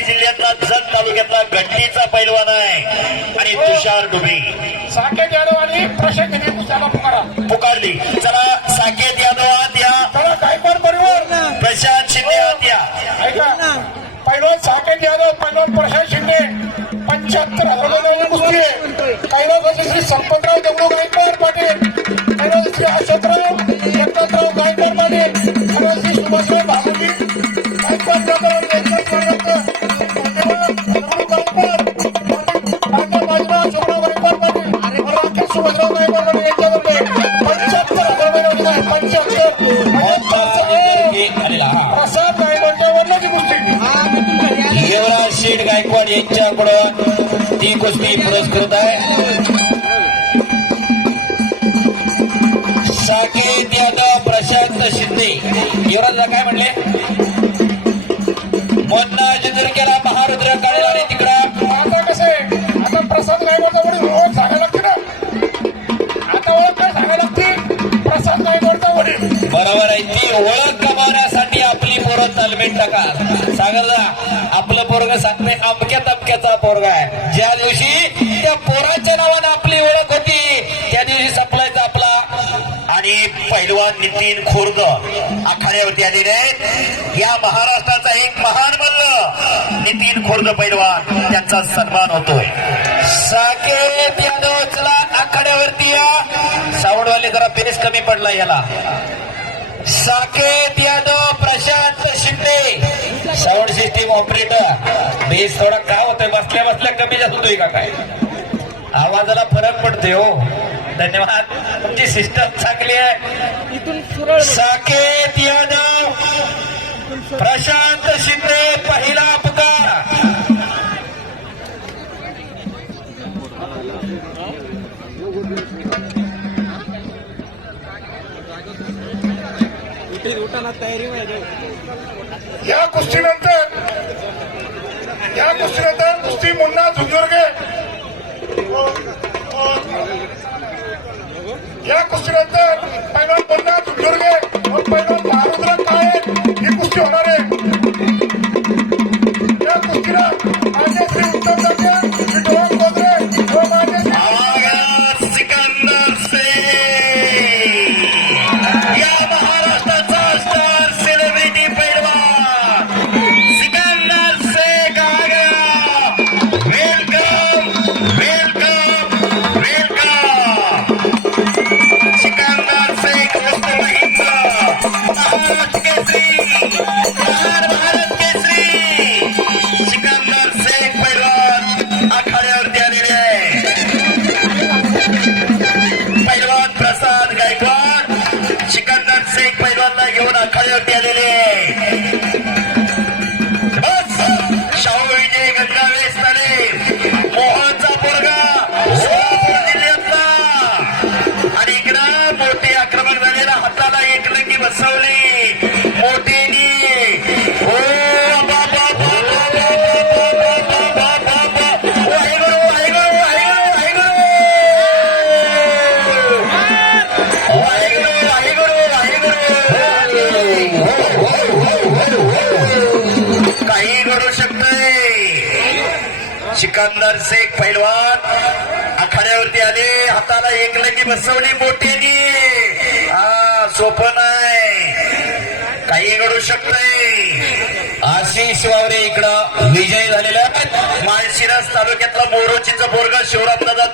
जिल्ह्यातला जत तालुक्यातला गड्डीचा पैलवान आहे. आणि तुषार डुबे. साकेत यादव आणि प्रशांत त्याला पुकारा. पुकारली. चला साकेत यादव आत या. चला गायकवाड परिवार. प्रशांत शिंदे आत या. ऐका. पहिलं साकेत यादव पहिलं प्रशांत शिंदे पंच्याहत्तर हजार कुस्ती आहे कैलासाचे श्री संपतराव देवळू गायकवाड पाटील. कैलास श्री प्रसाद गायकवाडच्या कुस्ती युवराज शेठ गायकवाड यांच्याकडं ती कुस्ती पुरस्कृत आहे. साकेत यादव प्रशांत शिंदे. युवराजला काय म्हणले? मोन्ना बरोबर आहे. ती ओळख कमावण्यासाठी आपली पोरं तालमीत टाका. सागरदा आपलं पोरग सांगते अमक्या तमक्याचा पोरगा आहे. ज्या दिवशी त्या पोराच्या नावानं आपली ओळख होती त्या दिवशी संपलायचा आपला. आणि पहिलवान नितीन खुर्द आखाड्यावरती आलेले आहेत या महाराष्ट्राचा एक महान मल्ल नितीन खुर्द पैलवान त्यांचा सन्मान होतोय. साकेत यादव चला आखाड्यावरती या. सावडवाले जरा पेस कमी पडला याला. Saket Yadav Prashant Shinde. Sound system operator bass थोडा काय होतोय? बसल्या बसल्या कमी जास्त होतोय का काय? आवाजाला फरक पडतोय हो. धन्यवाद. तुमची सिस्टम चांगली आहे. साकेत यादव. प्रशांत या कुस्तीनंतर या कुस्तीनंतर कुस्ती मुन्ना झुंजुर्गे या कुस्तीनंतर पहिला मुन्ना झुंजुर्गे व पहिला महारुद्र काळे. ही कुस्ती होणार सिकंदर शेख पैलवान आखाड्यावरती आले हाताला एक लगी बसवली मोठ्यानी. हा सोपं नाही. काही घडू शकतंय. आशिष वावरे इकडं विजय झालेला. माळशिरस तालुक्यातला मोरोचीचा बोरगा शिवराम दादा